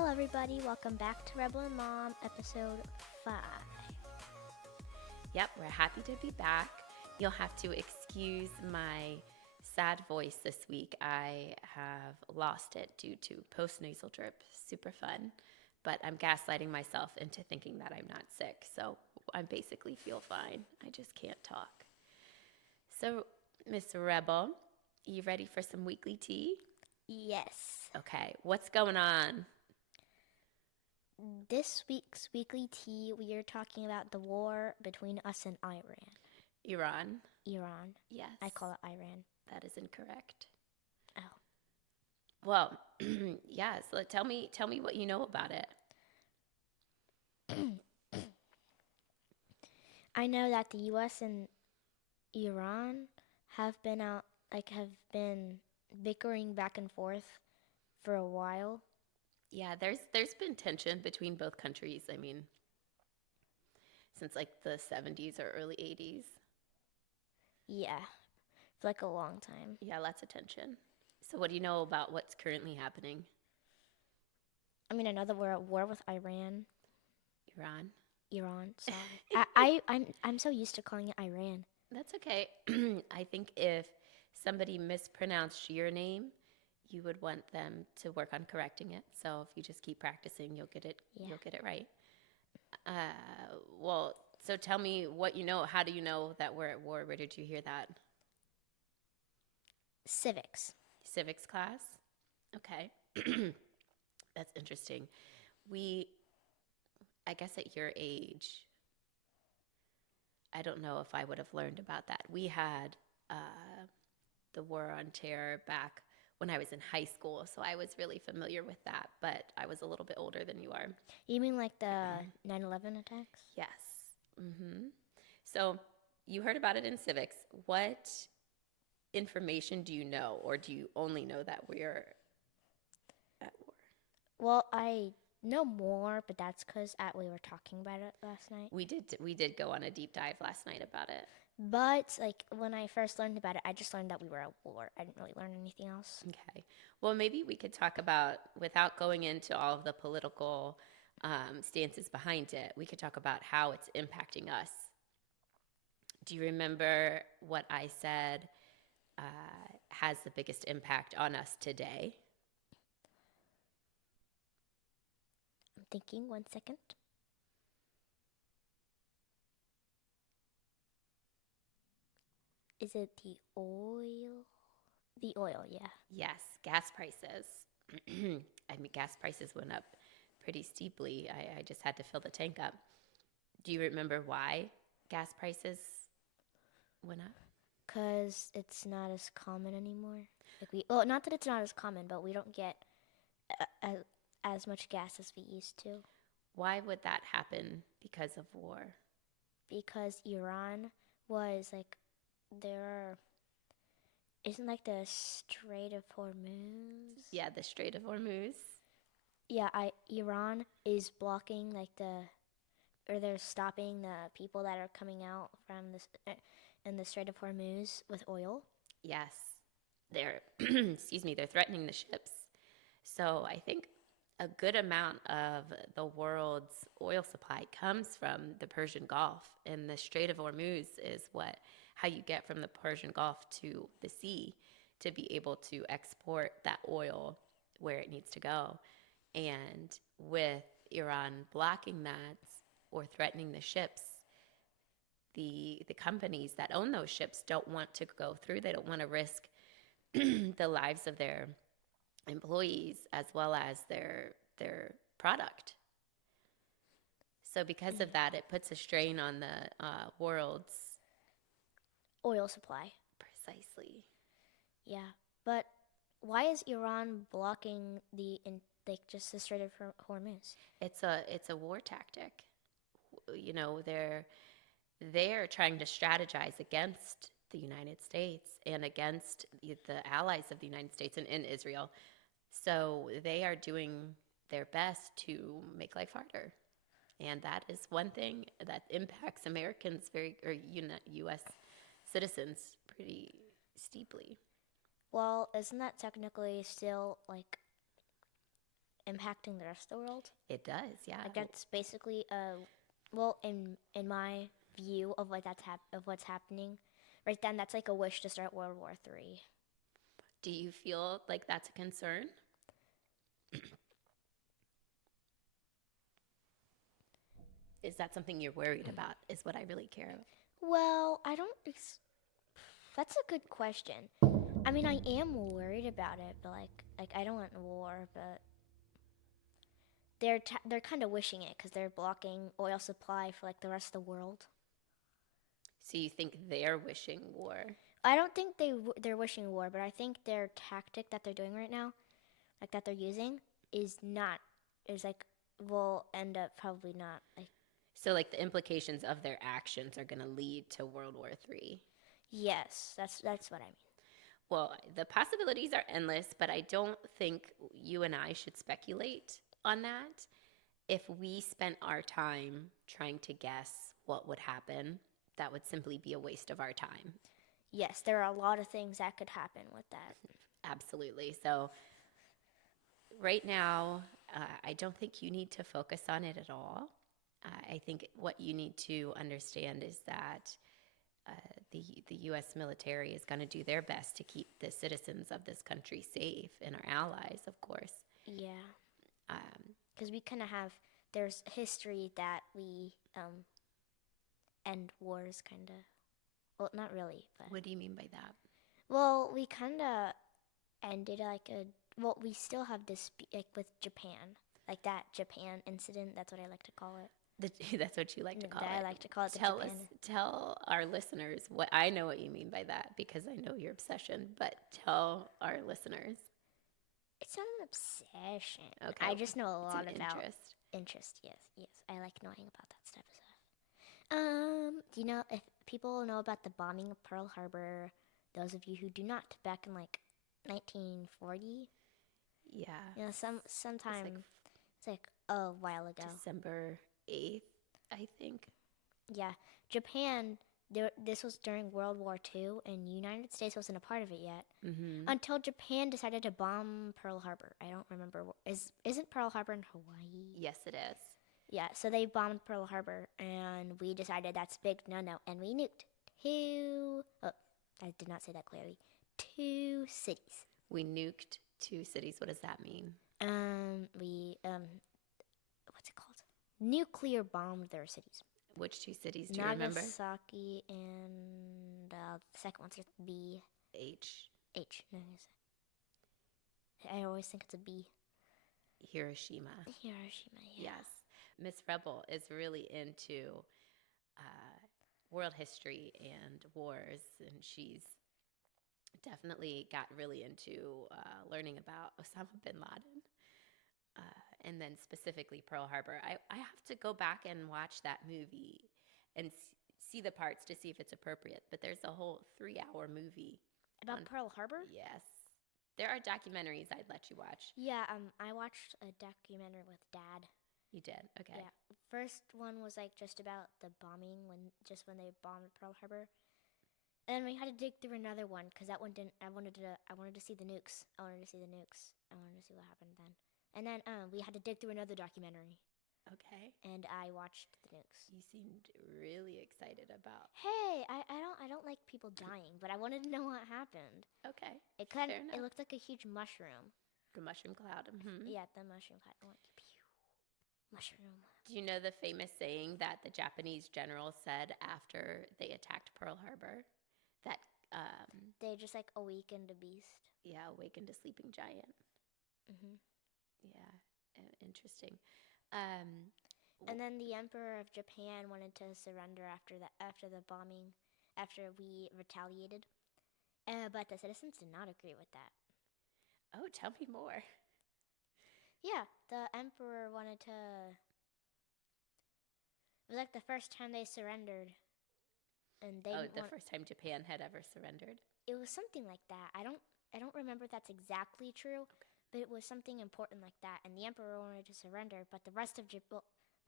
Hello, everybody. Welcome back to Rebel and Mom, episode 5. Yep, we're happy to be back. You'll have to excuse my sad voice this week. I have lost it due to postnasal drip. Super fun. But I'm gaslighting myself into thinking that I'm not sick. So I basically feel fine. I just can't talk. So, Miss Rebel, you ready for some weekly tea? Yes. Okay, what's going on? This week's weekly tea, we are talking about the war between us and Iran. Iran? Iran. Yes. I call it Iran. That is incorrect. Oh. Well, yeah, so tell me what you know about it. I know that the U.S. and Iran have been bickering back and forth for a while. Yeah, there's been tension between both countries. I mean, since like the 70s or early 80s. Yeah, for like a long time. Yeah, lots of tension. So what do you know about what's currently happening? I know that we're at war with Iran. Iran? Iran, sorry. I'm so used to calling it Iran. That's okay. I think if somebody mispronounced your name, you would want them to work on correcting it. So if you just keep practicing, Yeah. you'll get it right. Well, so tell me what you know. How do you know that we're at war? Where did you hear that? Civics. Civics class? Okay. That's interesting. I guess at your age, I don't know if I would have learned about that. We had the War on Terror back when I was in high school, so I was really familiar with that, but I was a little bit older than you are. You mean like the 9/11 attacks? Yes. Mm-hmm. So you heard about it in civics. What information do you know, or do you only know that we're at war? Well, I know more, but that's because we were talking about it last night. We did go on a deep dive last night about it. But like when I first learned about it, I just learned that we were at war. I didn't really learn anything else. Okay. Well, maybe we could talk about, without going into all of the political stances behind it, we could talk about how it's impacting us. Do you remember what I said has the biggest impact on us today? I'm thinking, 1 second. Is it the oil? The oil, yeah. Yes, gas prices. I mean, gas prices went up pretty steeply. I just had to fill the tank up. Do you remember why gas prices went up? Because it's not as common anymore. Well, not that it's not as common, but we don't get as much gas as we used to. Why would that happen because of war? Because Iran was like, isn't like the Strait of Hormuz? Yeah, the Strait of Hormuz. Yeah, Iran is blocking or they're stopping the people that are coming out from this in the Strait of Hormuz with oil. Yes, they're excuse me, they're threatening the ships. So I think a good amount of the world's oil supply comes from the Persian Gulf, and the Strait of Hormuz is how you get from the Persian Gulf to the sea to be able to export that oil where it needs to go. And with Iran blocking that or threatening the ships, the companies that own those ships don't want to go through. They don't want to risk the lives of their employees as well as their product. So because of that, it puts a strain on the world's oil supply. Precisely. Yeah, but why is Iran blocking just the Strait of Hormuz? It's a war tactic. You know, they're trying to strategize against the United States and against the allies of the United States and in Israel. So they are doing their best to make life harder. And that is one thing that impacts Americans U.S. citizens pretty steeply. Well, isn't that technically still like impacting the rest of the world. It does, yeah. Like that's basically well, in my view of of what's happening, right then that's like a wish to start World War III. Do you feel like that's a concern? Is that something you're worried about? Is what I really care about. Well, I don't. That's a good question. I mean, I am worried about it, but like I don't want war, but they're kind of wishing it because they're blocking oil supply for like the rest of the world. So you think they're wishing war? I don't think they're wishing war, but I think their tactic that they're doing right now, like that they're using, is like will end up probably not like. So like the implications of their actions are going to lead to World War III. Yes, that's what I mean. Well, the possibilities are endless, but I don't think you and I should speculate on that. If we spent our time trying to guess what would happen, that would simply be a waste of our time. Yes, there are a lot of things that could happen with that. Absolutely. So, right now, I don't think you need to focus on it at all. I think what you need to understand is that the U.S. military is going to do their best to keep the citizens of this country safe and our allies, of course. Yeah, Um, because we kind of have there's history that we end wars kind of. Well, not really, but what do you mean by that? well, we kind of ended like a. Well, we still have this like with Japan, like that Japan incident. That's what I like to call it. That's what you like to call I it. like to call it the Tell Japan. tell our listeners what I know what you mean by that because I know your obsession, but tell our listeners. It's not an obsession. Okay. I just know a It's lot an about interest. Yes, yes. I like knowing about that type of stuff. Do you know if people know about the bombing of Pearl Harbor? Those of you who do not, back in like 1940. Yeah. You know, sometime It's like it's like a while ago. December 8th, I think. Yeah, Japan. This was during World War II, and the United States wasn't a part of it yet Mm-hmm. until Japan decided to bomb Pearl Harbor. I don't remember. Isn't Pearl Harbor in Hawaii? Yes, it is. Yeah, so they bombed Pearl Harbor, and we decided that's big no, and we nuked two. Oh, I did not say that clearly. Two cities. We nuked 2 cities. What does that mean? We what's it called? Nuclear bombed their cities. Which 2 cities do you remember? Nagasaki and the second one's just B. H. H. No, I always think it's a B. Hiroshima. Hiroshima. Yeah. Yes. Miss Rebel is really into world history and wars, and she's definitely got really into learning about Osama bin Laden. And then specifically Pearl Harbor. I have to go back and watch that movie and see the parts to see if it's appropriate. But there's a whole 3-hour movie About Pearl Harbor? Yes, there are documentaries I'd let you watch. Yeah. I watched a documentary with Dad. You did, okay. Yeah. First one was like just about the bombing when they bombed Pearl Harbor, and then we had to dig through another one because that one didn't. I wanted to see the nukes. I wanted to see the nukes. I wanted to see what happened then. And then we had to dig through another documentary. Okay. And I watched the nukes. You seemed really excited about. Hey, I don't like people dying, but I wanted to know what happened. Okay. It looked like a huge mushroom. The mushroom cloud. Mm-hmm. Yeah, the mushroom cloud. I went, mushroom. Do you know the famous saying that the Japanese general said after they attacked Pearl Harbor? That they just like awakened a beast. Yeah, awakened a sleeping giant. Mm-hmm. Yeah, interesting. And then the Emperor of Japan wanted to surrender after the bombing, after we retaliated. But the citizens did not agree with that. Oh, tell me more. Yeah, the Emperor wanted to. It was like the first time they surrendered, and they. First time Japan had ever surrendered. It was something like that. I don't remember if that's exactly true, but it was something important like that. And the Emperor wanted to surrender, but the rest of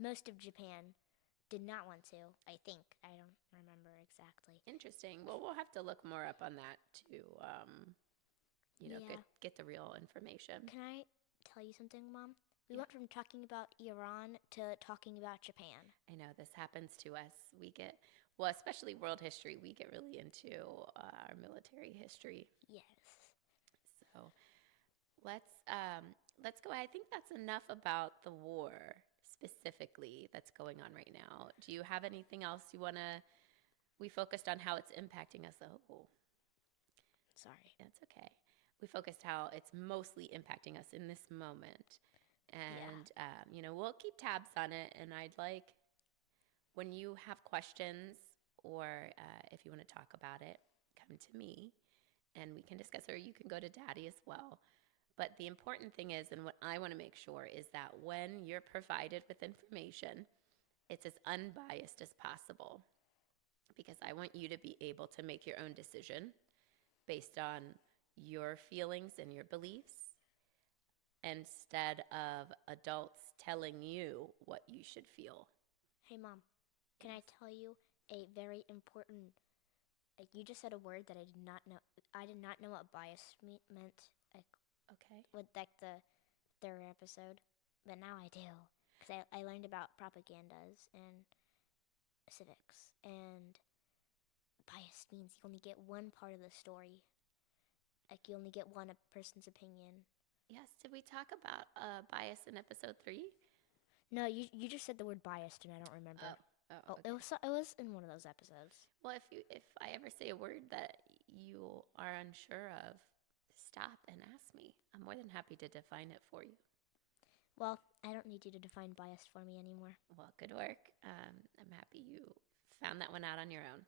most of Japan did not want to. I think I don't remember exactly. Interesting. Well, we'll have to look more up on that to, get the real information. Can I tell you something, Mom? We went from talking about Iran to talking about Japan. I know this happens to us. We get, well, especially world history, we get really into our military history. Yes. So let's go. I think that's enough about the war specifically that's going on right now. Do you have anything else you want to? We focused on how it's impacting us. Oh, Sorry. that's okay. We focused how it's mostly impacting us in this moment. And, we'll keep tabs on it. And I'd like, when you have questions or if you want to talk about it, come to me and we can discuss it, or you can go to Daddy as well. But the important thing is, and what I want to make sure is that when you're provided with information, it's as unbiased as possible, because I want you to be able to make your own decision based on your feelings and your beliefs, instead of adults telling you what you should feel. Hey, Mom, can I tell you a very important, like, you just said a word that I did not know. I did not know what bias meant, like, Okay. with, like, the third episode, but now I do. Because I learned about propagandas and civics, and bias means you only get one part of the story. Like, you only get one person's opinion. Yes. Did we talk about bias in episode 3? No, you just said the word biased, and I don't remember. Oh, okay. It was in one of those episodes. Well, if I ever say a word that you are unsure of, stop and ask me. I'm more than happy to define it for you. Well, I don't need you to define bias for me anymore. Well, good work. I'm happy you found that one out on your own.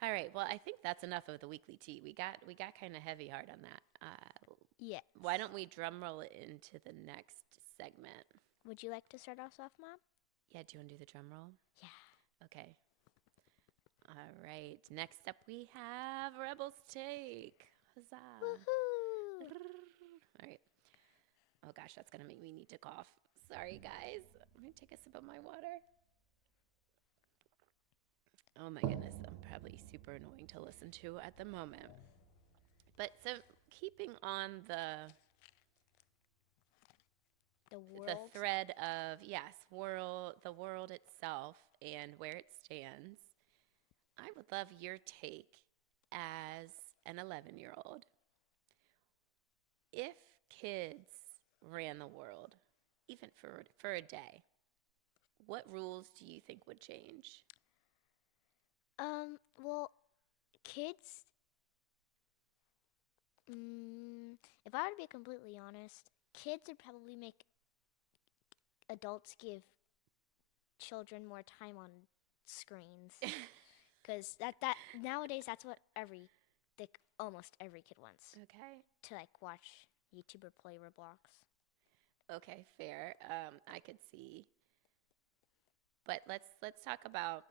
All right. Well, I think that's enough of the weekly tea. We got kind of heavy hard on that. Yeah. Why don't we drum roll it into the next segment? Would you like to start us off, Mom? Yeah. Do you want to do the drum roll? Yeah. Okay. All right. Next up, we have Rebel's Take. Huzzah. Woohoo! All right. Oh gosh, that's gonna make me need to cough. Sorry, guys. Let me take a sip of my water. Oh my goodness, I'm probably super annoying to listen to at the moment. But so keeping on the thread of, yes, the world itself and where it stands, I would love your take as an 11-year-old. If kids ran the world, even for a day, what rules do you think would change? Well, kids, if I were to be completely honest, kids would probably make adults give children more time on screens. Because that nowadays, that's what almost every kid wants. Okay. To, like, watch YouTuber play Roblox. Okay, fair. I could see. But let's talk about,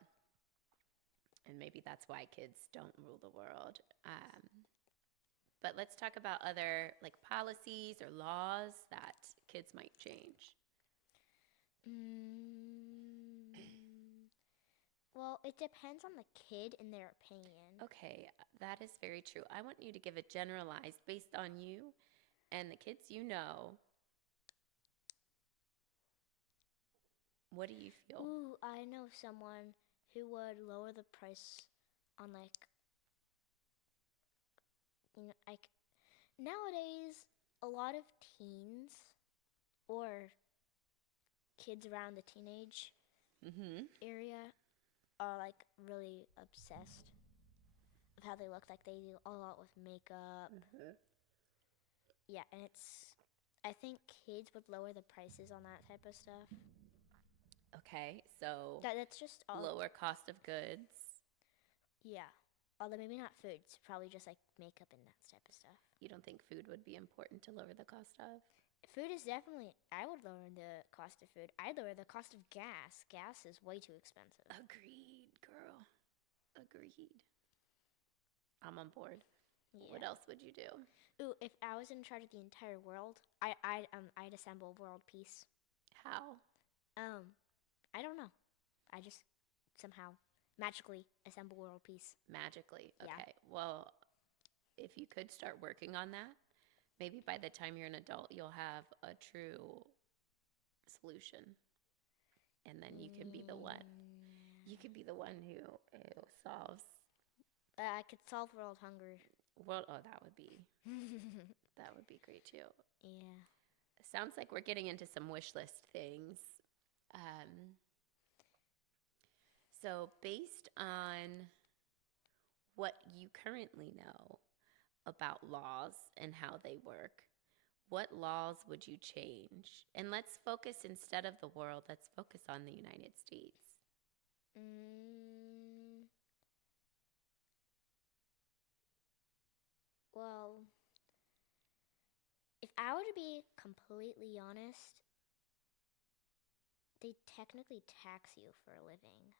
and maybe that's why kids don't rule the world. But let's talk about other, like, policies or laws that kids might change. Well, it depends on the kid and their opinion. Okay, that is very true. I want you to give it generalized based on you and the kids you know. What do you feel? Ooh, I know someone who would lower the price on, like, nowadays, a lot of teens or kids around the teenage area are, like, really obsessed with how they look. Like, they do a lot with makeup. Yeah, and I think kids would lower the prices on that type of stuff. Okay, so That's just all. Lower cost of goods. Yeah, although maybe not food. It's probably just, like, makeup and that type of stuff. You don't think food would be important to lower the cost of? Food is definitely, I would lower the cost of food. I'd lower the cost of gas. Gas is way too expensive. Agreed, girl. Agreed. I'm on board. Yeah. What else would you do? Ooh, if I was in charge of the entire world, I'd assemble world peace. How? I don't know. I just somehow magically assemble world peace. Magically. Okay. Yeah. Well, if you could start working on that, maybe by the time you're an adult, you'll have a true solution, and then you can be the one. You could be the one who solves I could solve world hunger. world. Oh, that would be great too. Yeah. Sounds like we're getting into some wish list things. Um, so, based on what you currently know about laws and how they work, what laws would you change? And let's focus instead of the world, let's focus on the United States. Mm, well, if I were to be completely honest, they technically tax you for a living.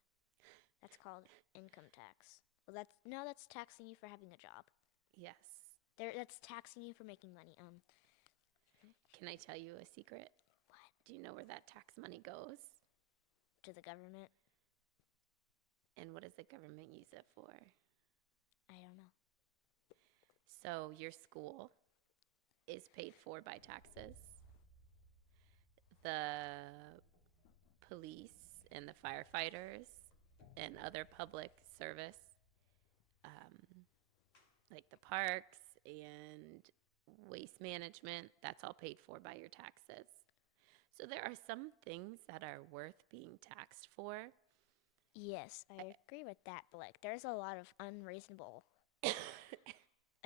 That's called income tax. Well, that's taxing you for having a job. Yes. That's taxing you for making money. Can I tell you a secret? What? Do you know where that tax money goes? To the government? And what does the government use it for? I don't know. So your school is paid for by taxes. The police and the firefighters and other public service, um, like the parks and waste management, that's all paid for by your taxes. So there are some things that are worth being taxed for. Yes, I agree with that. But like, there's a lot of unreasonable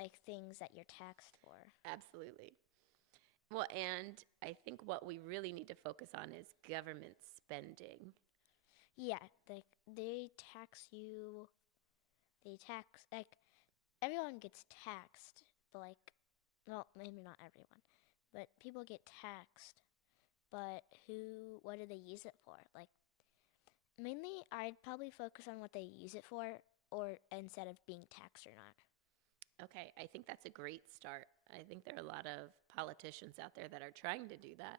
like things that you're taxed for. Absolutely. Well, and I think what we really need to focus on is government spending. Yeah, like they tax you. They tax like everyone gets taxed, but like, well, maybe not everyone, but people get taxed. But what do they use it for? Like, mainly, I'd probably focus on what they use it for, or instead of being taxed or not. Okay, I think that's a great start. I think there are a lot of politicians out there that are trying to do that.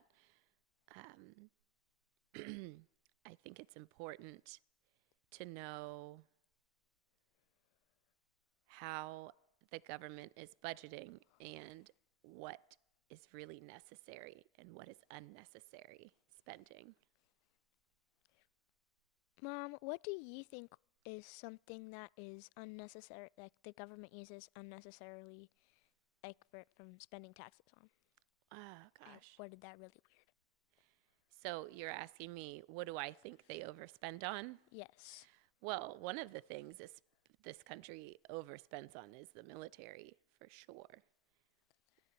I think it's important to know how the government is budgeting and what is really necessary and what is unnecessary spending. Mom, what do you think is something that is unnecessary, like the government uses unnecessarily, like from spending taxes on? Oh, I gosh. worded that really weird. So you're asking me, what do I think they overspend on? Yes. Well, one of the things this country overspends on is the military, for sure.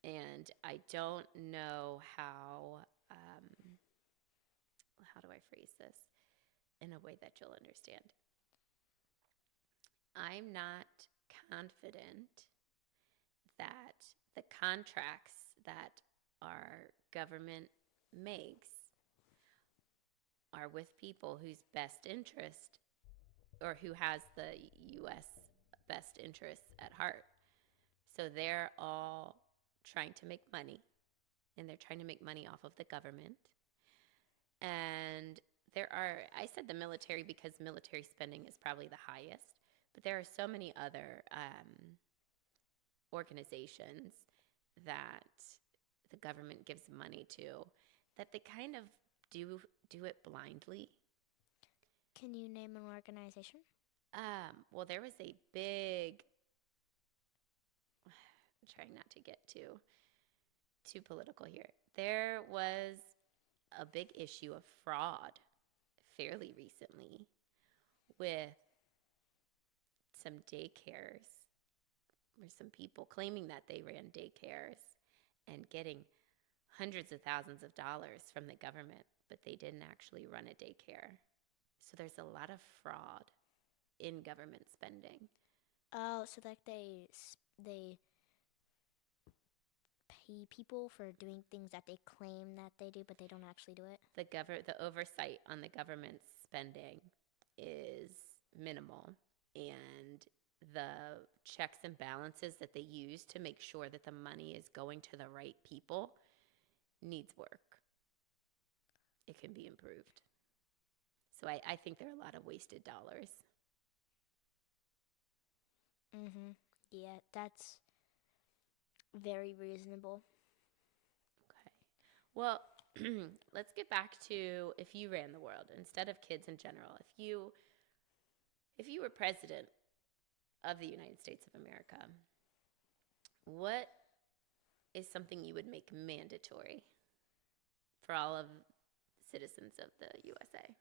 And I don't know how do I phrase this in a way that you'll understand? I'm not confident that the contracts that our government makes are with people whose best interest or who has the U.S. best interests at heart. So they're all trying to make money, and they're trying to make money off of the government. And I said the military because military spending is probably the highest, but there are so many other organizations that the government gives money to that they kind of do it blindly. Can you name an organization? Well, there was a big. I'm trying not to get too political here. There was a big issue of fraud fairly recently with some daycares or some people claiming that they ran daycares and getting hundreds of thousands of dollars from the government, but they didn't actually run a daycare. So there's a lot of fraud in government spending. Oh, so like they pay people for doing things that they claim that they do, but they don't actually do it. The oversight on the government's spending is minimal, and the checks and balances that they use to make sure that the money is going to the right people needs work. It can be improved. So I think there are a lot of wasted dollars. Yeah, that's very reasonable. Okay. Well, let's get back to if you ran the world instead of kids in general. If you were president of the United States of America, what is something you would make mandatory for all of citizens of the USA?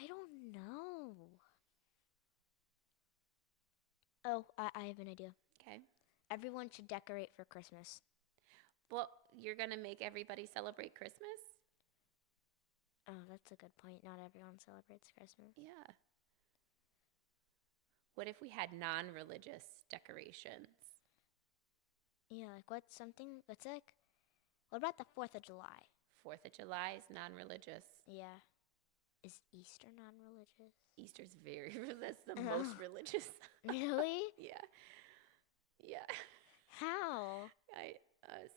I don't know. Oh, I have an idea. Okay. Everyone should decorate for Christmas. Well, you're going to make everybody celebrate Christmas? Oh, that's a good point. Not everyone celebrates Christmas. Yeah. What if we had non-religious decorations? Yeah, like what's like, what about the 4th of July? 4th of July is non-religious. Yeah. Is Easter non-religious? Easter's very, that's the most religious. Really? Yeah. Yeah. How?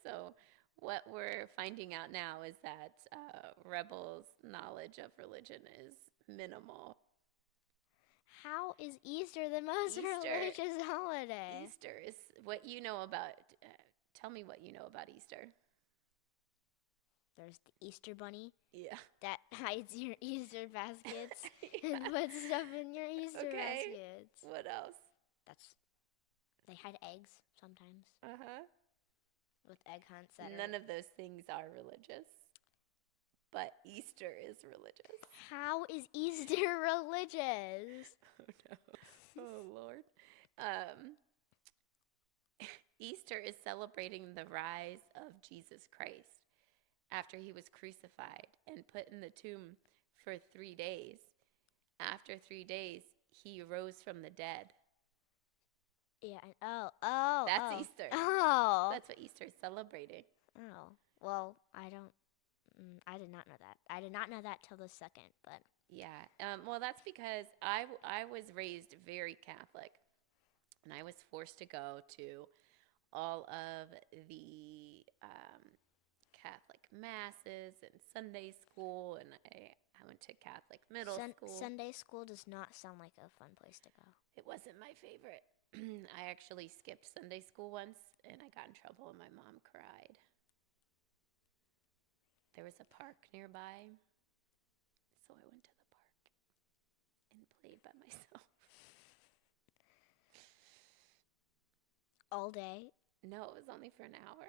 So what we're finding out now is that Rebel's knowledge of religion is minimal. How is Easter the most religious holiday? Easter is what you know about. Tell me what you know about Easter. There's the Easter bunny. Yeah. That hides your Easter baskets Yeah. and puts stuff in your Easter Okay. baskets. What else? They hide eggs sometimes Uh-huh. with egg hunts. None of those things are religious, but Easter is religious. How is Easter religious? Oh no. Oh Lord. Easter is celebrating the rise of Jesus Christ after he was crucified and put in the tomb for 3 days. After 3 days, he rose from the dead. Yeah. Oh. That's Easter. Oh. That's what Easter is celebrating. Oh. Well, I did not know that. I did not know that till the second, but. Yeah. Well, that's because I was raised very Catholic, and I was forced to go to all of the Catholic masses and Sunday school, and I went to Catholic middle school. Sunday school does not sound like a fun place to go. It wasn't my favorite. I actually skipped Sunday school once, and I got in trouble, and my mom cried. There was a park nearby, so I went to the park and played by myself. All day? No, it was only for an hour.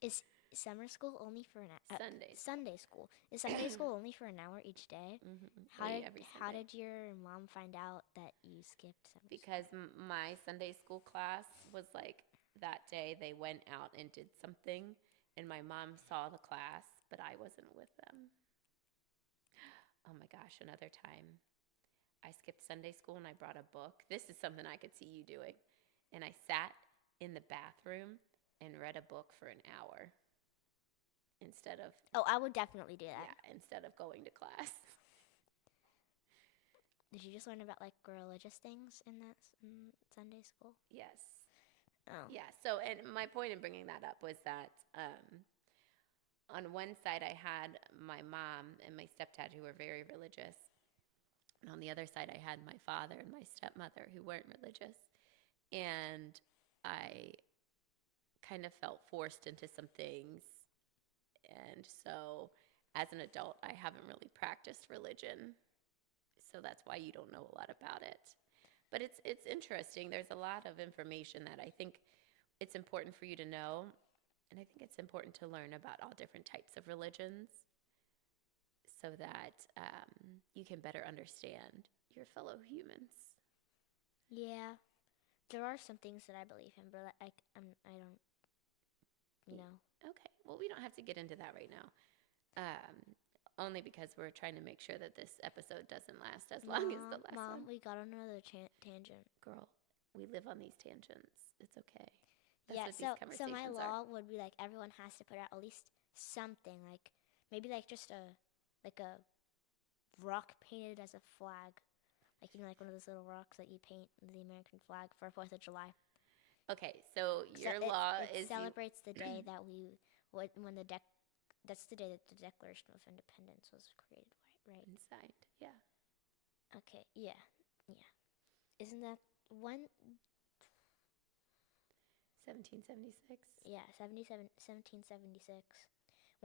Is summer school only for an hour? Sunday school. Is Sunday school only for an hour each day? Mm-hmm. How did your mom find out that you skipped Sunday Because my Sunday school class was like that day they went out and did something, and my mom saw the class, but I wasn't with them. Oh my gosh, another time. I skipped Sunday school and I brought a book. This is something I could see you doing. And I sat in the bathroom and read a book for an hour instead of... Oh, I would definitely do that. Yeah, instead of going to class. Did you just learn about, like, religious things in that Sunday school? Yes. Oh. Yeah, so, and my point in bringing that up was that on one side I had my mom and my stepdad who were very religious. And on the other side I had my father and my stepmother who weren't religious. And I kind of felt forced into some things. And so as an adult, I haven't really practiced religion. So that's why you don't know a lot about it. But it's interesting. There's a lot of information that I think it's important for you to know. And I think it's important to learn about all different types of religions so that you can better understand your fellow humans. Yeah. There are some things that I believe in, but I don't, you know. Okay. Well, we don't have to get into that right now. Only because we're trying to make sure that this episode doesn't last as long as the last Mom, one. we got on another tangent. Girl, we live on these tangents. It's okay. That's so my law would be like everyone has to put out at least something, like maybe like just a rock painted as a flag, like like one of those little rocks that you paint the American flag for 4th of July. Okay, so your law is celebrates the day that that's the day that the Declaration of Independence was created, right? And signed, yeah. Okay, yeah. Isn't that when? 1776. Yeah, 1776.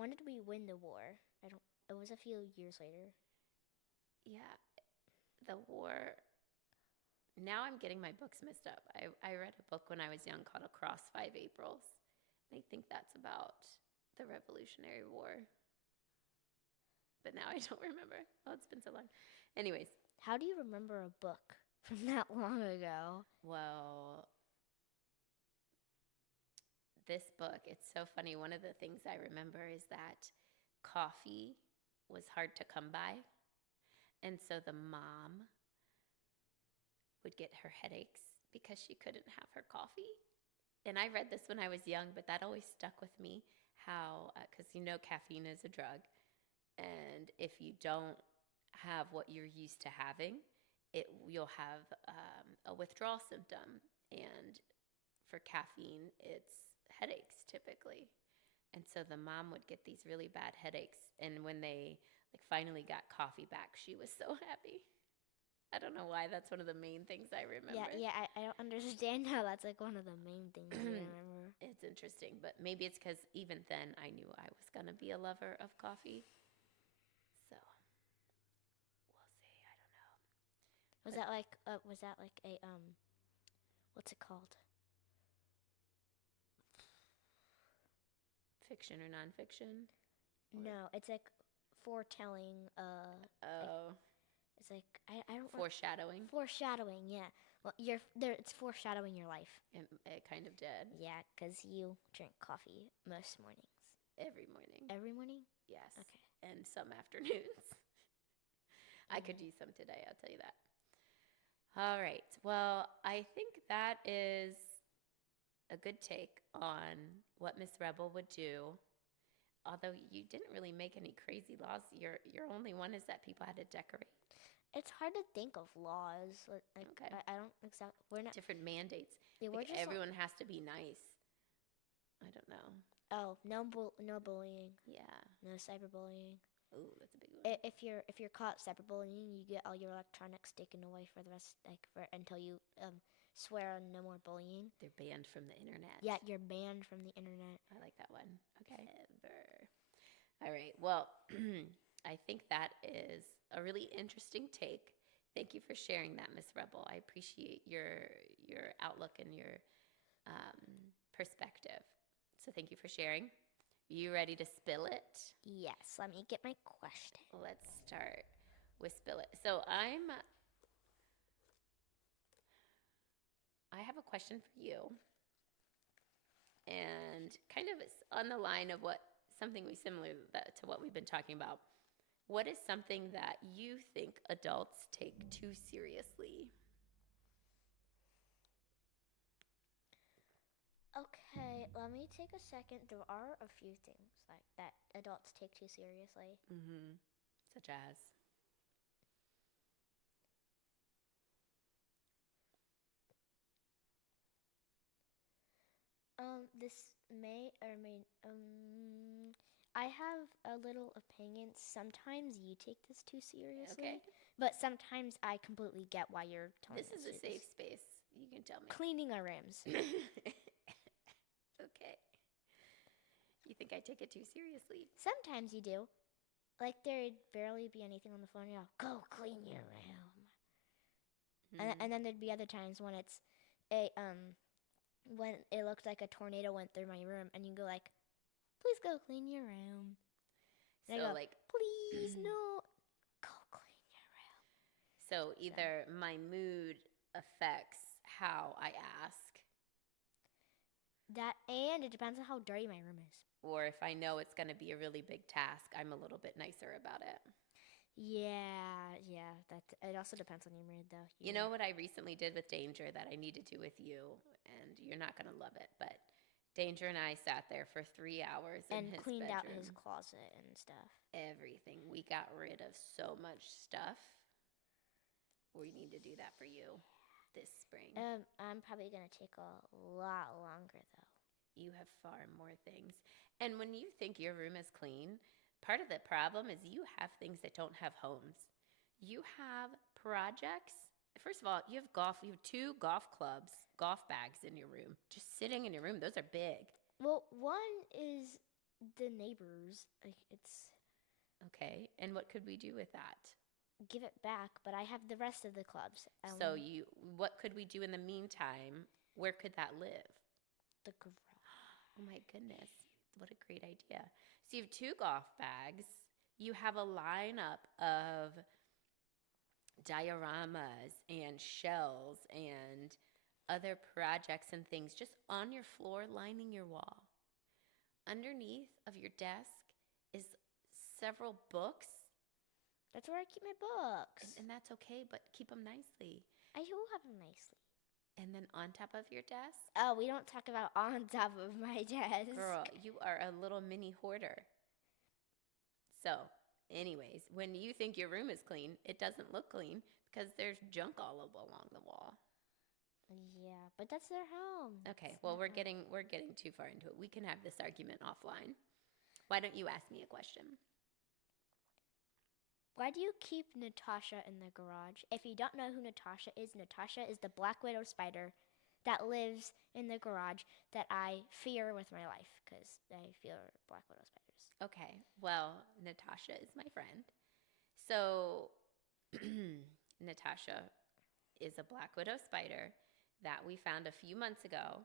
when did we win the war? I don't. It was a few years later. Yeah, the war. Now I'm getting my books mixed up. I read a book when I was young called Across 5 Aprils. And I think that's about the Revolutionary War. But now I don't remember. Oh, it's been so long. Anyways, How do you remember a book from that long ago? well, this book, it's so funny. One of the things I remember is that coffee was hard to come by. And so the mom would get her headaches because she couldn't have her coffee. And I read this when I was young, but that always stuck with me how, because caffeine is a drug. And if you don't have what you're used to having, you'll have a withdrawal symptom. And for caffeine, it's headaches typically. And so the mom would get these really bad headaches. And when they finally got coffee back, she was so happy. I don't know why. That's one of the main things I remember. Yeah. I don't understand how that's like one of the main things I remember. It's interesting, but maybe it's because even then I knew I was gonna be a lover of coffee. So we'll see. I don't know. Was that like a what's it called? Fiction or nonfiction? No, it's like foretelling. Oh, It's like I don't foreshadowing. Foreshadowing, yeah. Well, you're there. It's foreshadowing your life. It kind of did. Yeah, because you drink coffee most mornings. Every morning. Every morning? Yes. Okay. And some afternoons. I could use some today, I'll tell you that. All right. Well, I think that is a good take on what Miss Rebel would do. Although you didn't really make any crazy laws. Your only one is that people had to decorate. It's hard to think of laws. Like Okay. I don't exactly. We're not. Different mandates. Yeah, we're just everyone has to be nice. I don't know. Oh, no bullying. Yeah. No cyberbullying. Ooh, that's a big one. If you're caught cyberbullying, you get all your electronics taken away for the rest, until you swear on no more bullying. They're banned from the internet. Yeah, you're banned from the internet. I like that one. Okay. Ever. All right. Well, I think that is a really interesting take. Thank you for sharing that, Miss Rebel. I appreciate your outlook and your perspective. So thank you for sharing. You ready to spill it? Yes. Let me get my question. Let's start with spill it. So I have a question for you, and kind of on the line of something similar to what we've been talking about. What is something that you think adults take too seriously? Okay, let me take a second. There are a few things like that adults take too seriously. Mm-hmm. Such as? This may or may I have a little opinion. Sometimes you take this too seriously, Okay. but sometimes I completely get why you're telling This is a safe space. You can tell me. Cleaning our rooms. Okay. You think I take it too seriously? Sometimes you do. Like there'd barely be anything on the phone. You go clean your room. And then there'd be other times when it's when it looked like a tornado went through my room, and you go like, "Please go clean your room." And So I go, like, "Please no, go clean your room." so either my mood affects how I ask, That, and it depends on how dirty my room is. or if I know it's going to be a really big task, I'm a little bit nicer about it. Yeah. That it also depends on your mood, though. You know what I recently did with Danger that I need to do with you, and you're not going to love it, but Danger and I sat there for 3 hours and in his cleaned out bedroom. his closet and stuff. Everything. We got rid of so much stuff. We need to do that for you this spring. I'm probably gonna take a lot longer though. You have far more things. And when you think your room is clean, part of the problem is you have things that don't have homes. You have projects. First of all, you have 2 golf clubs, golf bags in your room, just sitting in your room. Those are big. Well, one is the neighbors. Like it's Okay. And what could we do with that? give it back, but I have the rest of the clubs. So what could we do in the meantime? Where could that live? The garage. Oh my goodness. What a great idea. So you have 2 golf bags. You have a lineup of dioramas and shells and other projects and things just on your floor lining your wall. Underneath of your desk is several books. That's where I keep my books. And that's okay, but keep them nicely. I do have them nicely. And then on top of your desk? Oh, we don't talk about on top of my desk. Girl, you are a little mini hoarder. So, anyways, when you think your room is clean, it doesn't look clean because there's junk all along the wall. Yeah, but that's their home. Okay, well, we're getting too far into it. We can have this argument offline. Why don't you ask me a question? Why do you keep Natasha in the garage? If you don't know who Natasha is the black widow spider that lives in the garage that I fear with my life because I fear black widow spiders. Okay, well, Natasha is my friend. So, Natasha is a black widow spider that we found a few months ago.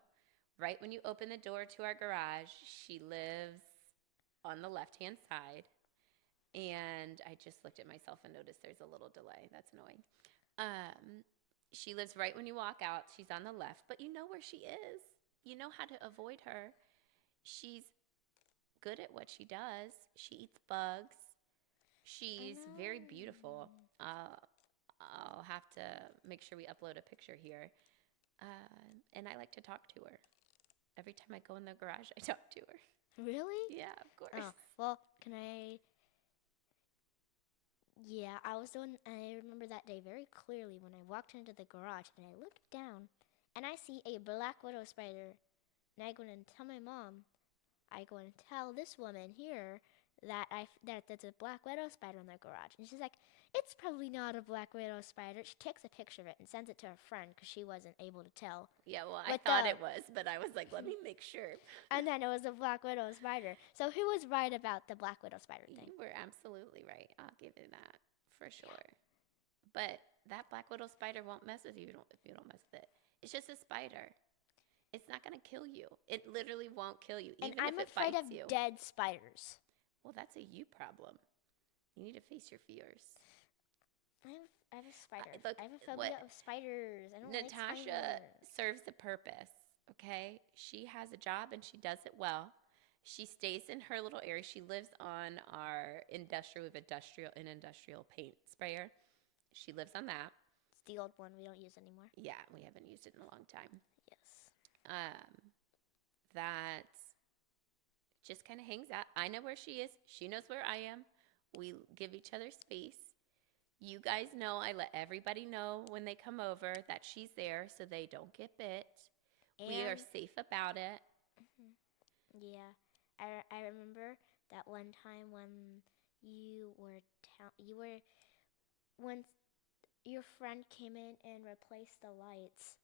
Right when you open the door to our garage, she lives on the left-hand side. And I just looked at myself and noticed there's a little delay. That's annoying. She lives right when you walk out. She's on the left, but you know where she is. You know how to avoid her. She's good at what she does. She eats bugs. She's very beautiful. I'll have to make sure we upload a picture here. And I like to talk to her. Every time I go in the garage, I talk to her. Really? Yeah, of course. Oh, well, can I... Yeah, I remember that day very clearly when I walked into the garage and I looked down and I see a black widow spider. And I go and tell my mom, I go and tell this woman here that that's a black widow spider in the garage. And she's like, it's probably not a black widow spider. She takes a picture of it and sends it to her friend because she wasn't able to tell. Yeah, well, I thought it was, but I was like, let me make sure. And then it was a black widow spider. So who was right about the black widow spider thing? You were absolutely right. I'll give you that for sure. But that black widow spider won't mess with you if you don't mess with it. It's just a spider. It's not going to kill you. It literally won't kill you, even I'm if it afraid bites of you. dead spiders. Well, that's a you problem. You need to face your fears. I have a spider. Look, I have a phobia of spiders. I don't like Natasha spiders. serves a purpose, okay? She has a job and she does it well. She stays in her little area. She lives on our industrial paint sprayer. She lives on that. It's the old one we don't use anymore. Yeah, we haven't used it in a long time. Yes. That just kind of hangs out. I know where she is. She knows where I am. We give each other space. You guys know I let everybody know when they come over that she's there so they don't get bit. We are safe about it. Yeah. I remember that one time when when your friend came in and replaced the lights.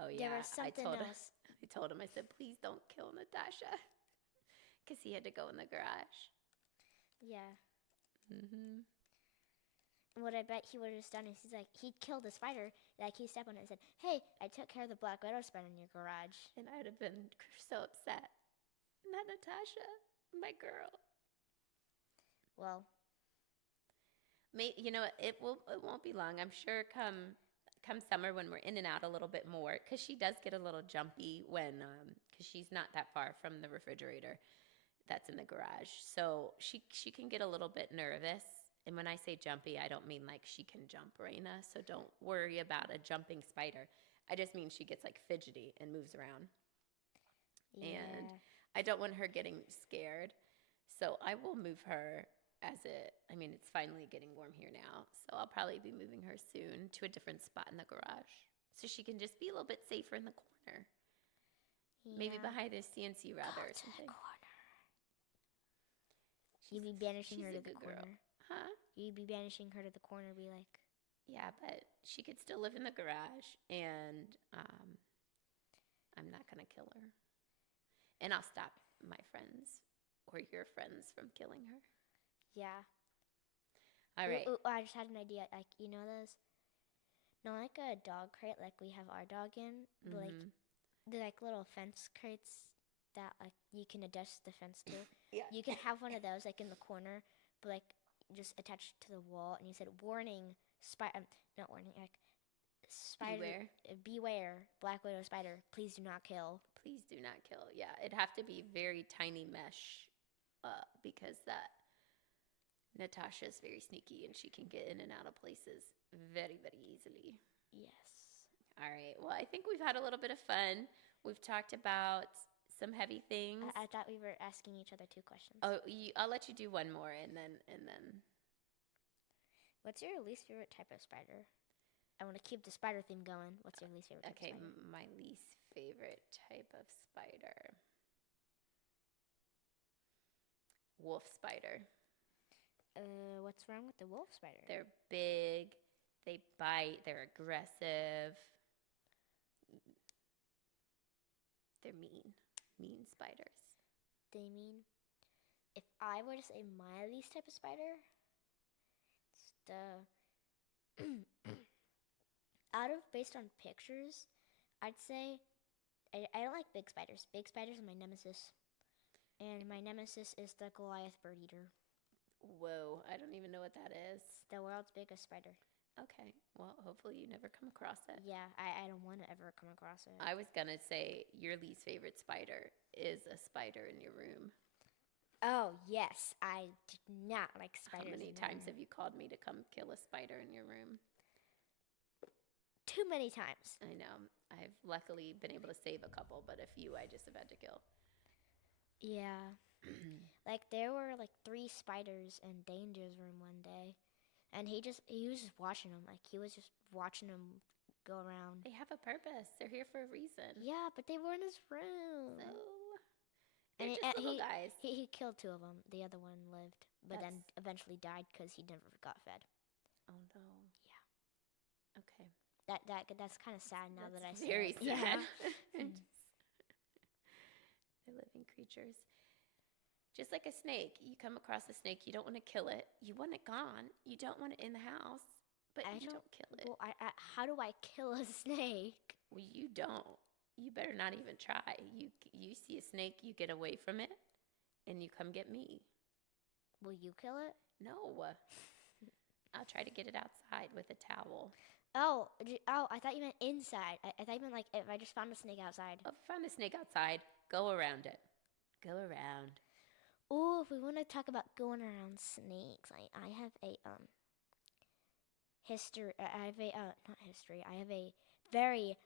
Oh yeah, there was something else. I told him, I said, please don't kill Natasha, because he had to go in the garage. Yeah. Mm-hmm. What I bet he would have just done is he'd killed the spider, like he stepped on it and said, hey, I took care of the black widow spider in your garage. And I would have been so upset. Not Natasha, my girl. Well, it won't be long. I'm sure come summer when we're in and out a little bit more, because she does get a little jumpy because she's not that far from the refrigerator that's in the garage. So she can get a little bit nervous. And when I say jumpy, I don't mean like she can jump, Raina. So don't worry about a jumping spider. I just mean she gets like fidgety and moves around. yeah. And I don't want her getting scared. So I will move her it's finally getting warm here now. So I'll probably be moving her soon to a different spot in the garage. So she can just be a little bit safer in the corner. Yeah. Maybe behind the CNC router or something. You'd be banishing her to the girl. corner. Huh? You'd be banishing her to the corner, be like... Yeah, but she could still live in the garage, and I'm not going to kill her. And I'll stop my friend's or your friends from killing her. Yeah. All right. Ooh, I just had an idea. Like, you know those, not like a dog crate like we have our dog in, but like Mm-hmm. the like little fence crates that like you can adjust the fence to. Yeah. You can have one of those like in the corner, but like just attached to the wall, and you said warning, not warning, like spider, Beware. beware, black widow spider, please do not kill. Please do not kill. Yeah, it'd have to be very tiny mesh, because that Natasha's very sneaky and she can get in and out of places very, very easily. Yes. All right. Well, I think we've had a little bit of fun. We've talked about some heavy things. I thought we were asking each other 2 questions. Oh, I'll let you do one more, and then. What's your least favorite type of spider? I want to keep the spider theme going. What's your least favorite type Okay, of spider? my least favorite type of spider. Wolf spider. What's wrong with the wolf spider? They're big, they bite, they're aggressive. They're mean spiders. They mean, if I were to say my least type of spider, it's the based on pictures, I'd say I don't like big spiders. Big spiders are my nemesis, and my nemesis is the Goliath bird eater. Whoa, I don't even know what that is. It's the world's biggest spider. Okay, well, hopefully you never come across it. Yeah, I don't want to ever come across it. I was gonna say your least favorite spider is a spider in your room. Oh yes, I did not like spiders. How many times have you called me to come kill a spider in your room? Too many times. I know. I've luckily been able to save a couple, but a few I just have had to kill. Yeah. Like there were like 3 spiders in Danger's room one day, and he was just watching them. Like he was just watching them go around. They have a purpose. They're here for a reason. Yeah, but they were in his room. So And they're just little guys. He killed 2 of them. The other one lived, but then That's- eventually died because he never got fed. Oh no. Yeah. Okay. That's kind of sad now that I That's say very it. sad. Yeah. They're living creatures. Just like a snake. You come across a snake, you don't want to kill it. You want it gone. You don't want it in the house, but you don't kill it. Well, how do I kill a snake? Well, you don't. You better not even try. You see a snake, you get away from it, and you come get me. Will you kill it? No. I'll try to get it outside with a towel. Oh, I thought you meant inside. I thought you meant like if I just found a snake outside. If I find a snake outside, go around it. Go around. Oh, if we want to talk about going around snakes, I have a history. I have a not history. I have a very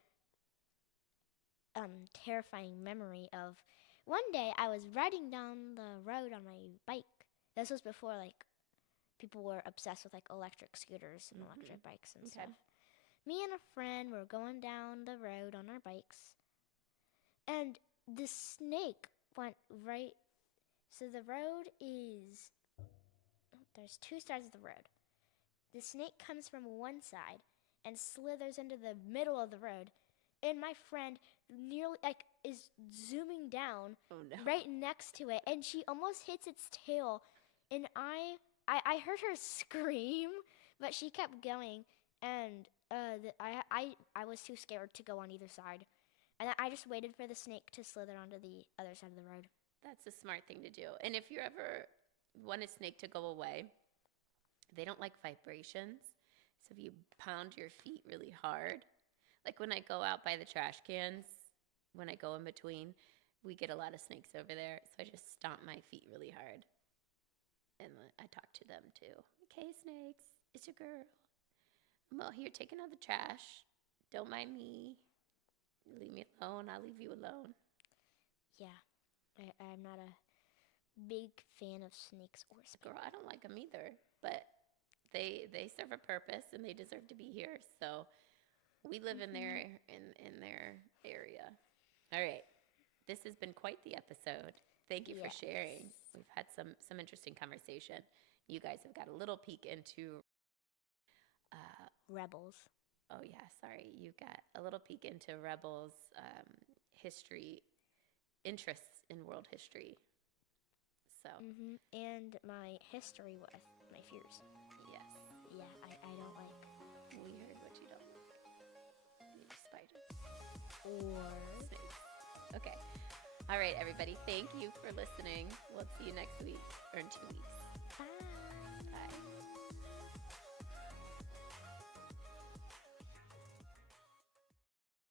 terrifying memory of one day I was riding down the road on my bike. This was before like people were obsessed with like electric scooters and electric bikes and stuff. Me and a friend were going down the road on our bikes, and the snake went right. So the road is, there's 2 sides of the road. The snake comes from one side and slithers into the middle of the road, and my friend nearly like is zooming down right next to it, and she almost hits its tail, and I heard her scream, but she kept going, and I was too scared to go on either side, and I just waited for the snake to slither onto the other side of the road. That's a smart thing to do. And if you ever want a snake to go away, they don't like vibrations. So if you pound your feet really hard, like when I go out by the trash cans, when I go in between, we get a lot of snakes over there. So I just stomp my feet really hard. And I talk to them too. Okay, snakes, it's your girl. I'm out here taking out the trash. Don't mind me. Leave me alone. I'll leave you alone. Yeah. I'm not a big fan of snakes or spiders. Girl, I don't like them either, but they serve a purpose and they deserve to be here. So we live in their area. All right, this has been quite the episode. Thank you for sharing. We've had some interesting conversation. You guys have got a little peek into Rebels. Oh yeah, sorry. You got a little peek into Rebels' history, interests in world history. also. And my history with my fears. Yes. Yeah, I don't like. We heard what you don't like. Spiders. Or. Snakes. Okay. All right, everybody. Thank you for listening. We'll see you next week or in 2 weeks.